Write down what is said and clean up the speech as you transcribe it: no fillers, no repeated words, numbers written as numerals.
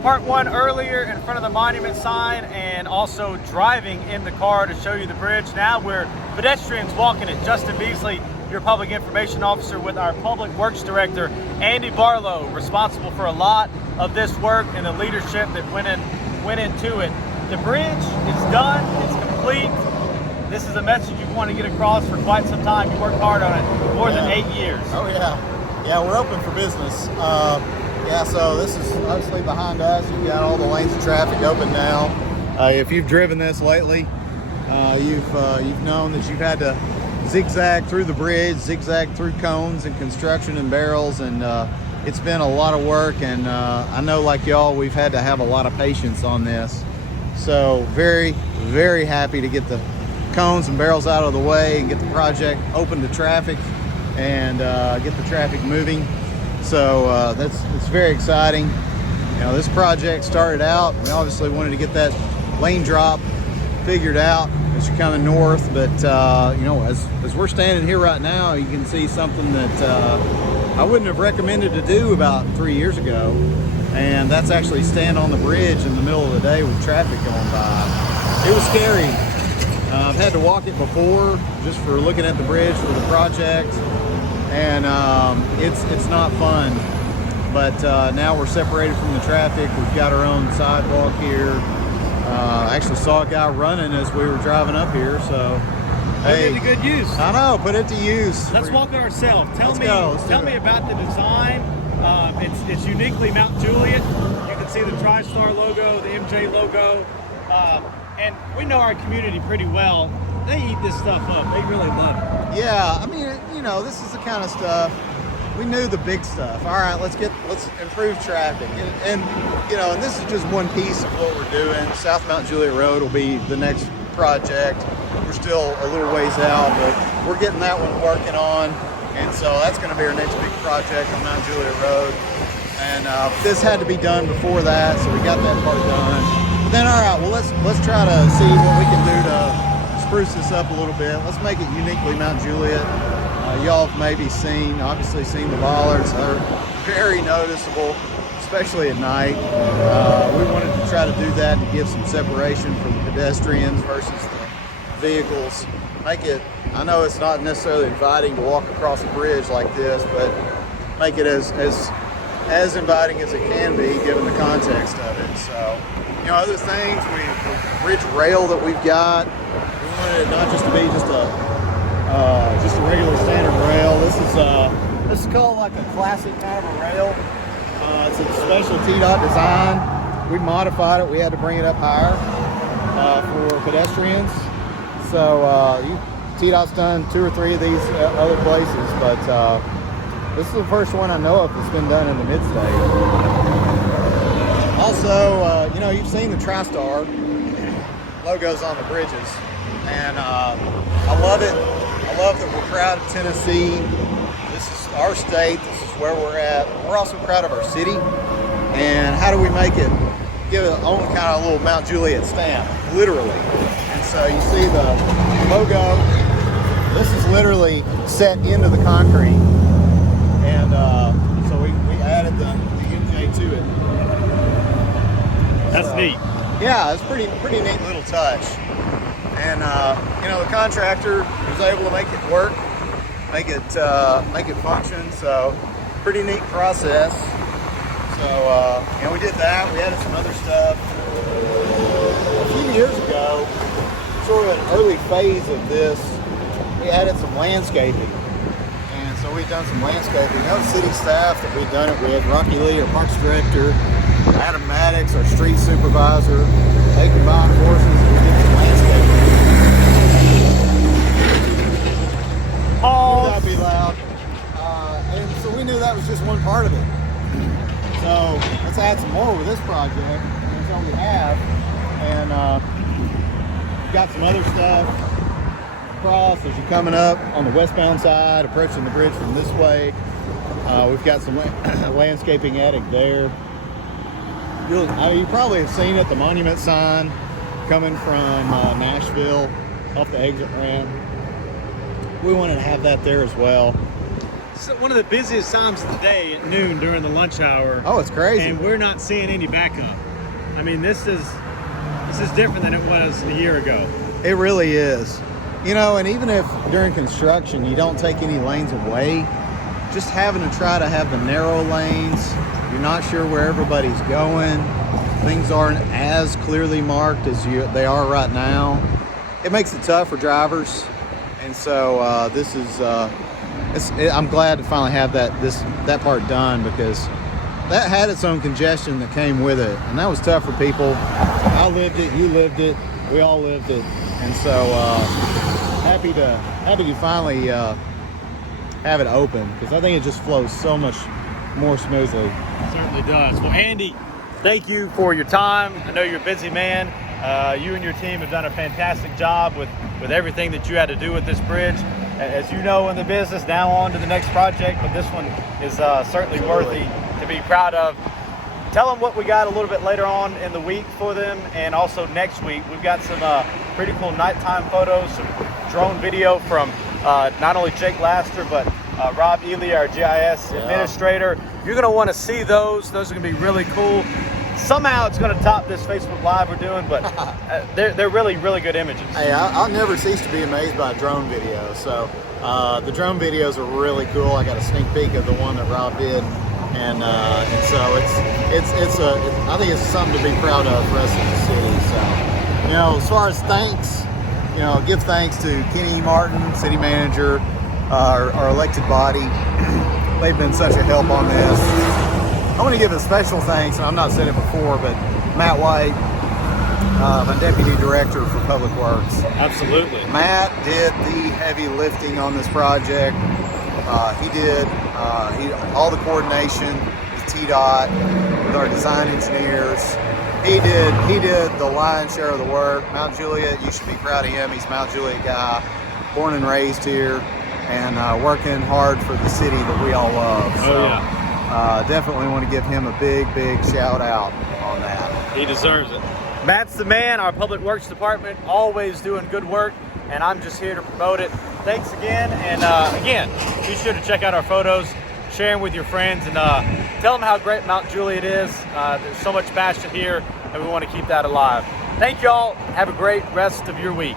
part one earlier in front of the monument sign and also driving in the car to show you the bridge. Now we're pedestrians walking it. Justin Beasley, your public information officer, with our public works director, Andy Barlow, responsible for a lot of this work and the leadership that went into it. The bridge is done, it's complete. This is a message you've wanted to get across for quite some time. You worked hard on it, more than 8 years. Oh yeah. Yeah, we're open for business. Yeah, so this is obviously behind us. You've got all the lanes of traffic open now. If you've driven this lately, you've known that you've had to zigzag through the bridge, zigzag through cones and construction and barrels, and it's been a lot of work. And I know, like y'all, we've had to have a lot of patience on this. So very, very happy to get the cones and barrels out of the way and get the project open to traffic and get the traffic moving. So it's very exciting. You know, this project started out, we obviously wanted to get that lane drop figured out as you're coming north, but you know, as we're standing here right now, you can see something that I wouldn't have recommended to do about 3 years ago, and that's actually stand on the bridge in the middle of the day with traffic going by. It was scary. I've had to walk it before just for looking at the bridge for the project, and it's not fun. But now we're separated from the traffic. We've got our own sidewalk here. I actually saw a guy running as we were driving up here, so Hey, put it to good use. I know, put it to use. Let's walk it ourselves. Tell me about the design. It's uniquely Mount Juliet. You can see the TriStar logo, the MJ logo, and we know our community pretty well. They eat this stuff up. They really love it. Yeah, I mean, you know, this is the kind of stuff. We knew the big stuff. All right, let's improve traffic, and you know, and this is just one piece of what we're doing. South Mount Juliet Road will be the next project. We're still a little ways out, but we're getting that one working on, and so that's going to be our next big project on Mount Juliet Road. And this had to be done before that, so we got that part done. But then, all right, well, let's try to see what we can do to spruce this up a little bit. Let's make it uniquely Mount Juliet. Y'all have maybe obviously seen the bollards. They're very noticeable, especially at night. We wanted to try to do that to give some separation for the pedestrians versus the vehicles. Make it, I know it's not necessarily inviting to walk across a bridge like this, but make it as inviting as it can be given the context of it. So, you know, other things, the bridge rail that we've got, we wanted it not just to be just a regular standard rail. This is called like a classic kind of a rail. It's a special TDOT design. We modified it. We had to bring it up higher for pedestrians. So TDOT's done 2 or 3 of these other places, but this is the first one I know of that's been done in the mid-state. Also, you know, you've seen the TriStar logos on the bridges, and I love it. I love that we're proud of Tennessee. This is our state. This is where we're at. We're also proud of our city. And how do we make it? Give it own kind of little Mount Juliet stamp, literally. And so you see the logo. This is literally set into the concrete. And so we added the MJ to it. That's neat. Yeah, it's pretty neat little touch. And you know, the contractor was able to make it work, make it function. So pretty neat process. So you know, we did that. We added some other stuff. A few years ago, sort of an early phase of this, we added some landscaping. And so we've done some landscaping. That was city staff that we've done it with. Rocky Lee, our parks director, Adam Maddox, our street supervisor. They combined forces and we did some landscaping. Oh, that'd be loud. And so we knew that was just one part of it. So let's add some more with this project. That's all we have. And we've got some other stuff across as you're coming up on the westbound side, approaching the bridge from this way. We've got some landscaping added there. You probably have seen it, the monument sign coming from Nashville off the exit ramp. We wanted to have that there as well. one of the busiest times of the day at noon during the lunch hour. Oh, it's crazy. And we're not seeing any backup. I mean, this is different than it was a year ago. It really is. You know, and even if during construction you don't take any lanes away, just having to try to have the narrow lanes, you're not sure where everybody's going, things aren't as clearly marked as they are right now. It makes it tough for drivers, and so this is. I'm glad to finally have that part done, because that had its own congestion that came with it, and that was tough for people. I lived it, you lived it, we all lived it, and so happy to finally have it open, because I think it just flows so much more smoothly. It certainly does. Well, Andy, thank you for your time. I know you're a busy man. You and your team have done a fantastic job with everything that you had to do with this bridge. As you know, in the business, now on to the next project, but this one is certainly worthy to be proud of. Tell them what we got a little bit later on in the week for them, and also next week. We've got some pretty cool nighttime photos, some drone video from not only Jake Laster, but Rob Ely, our GIS administrator. You're going to want to see those. Those are going to be really cool. Somehow it's going to top this Facebook Live we're doing, but they're really, really good images. Hey, I'll never cease to be amazed by drone videos. So the drone videos are really cool. I got a sneak peek of the one that Rob did, and so I think it's something to be proud of for us in the city. So, you know, as far as thanks, you know, give thanks to Kenny Martin, city manager, our elected body. They've been such a help on this. I want to give a special thanks, and I've not said it before, but Matt White, my deputy director for Public Works. Absolutely. Matt did the heavy lifting on this project. He did all the coordination with TDOT, with our design engineers. He did the lion's share of the work. Mount Juliet, you should be proud of him. He's a Mount Juliet guy, born and raised here, and working hard for the city that we all love. So, definitely want to give him a big shout out on that. He deserves it. Matt's the man, our Public Works Department, always doing good work, and I'm just here to promote it. Thanks again, and again, be sure to check out our photos, share them with your friends, and tell them how great Mount Juliet is. There's so much passion here, and we want to keep that alive. Thank y'all. Have a great rest of your week.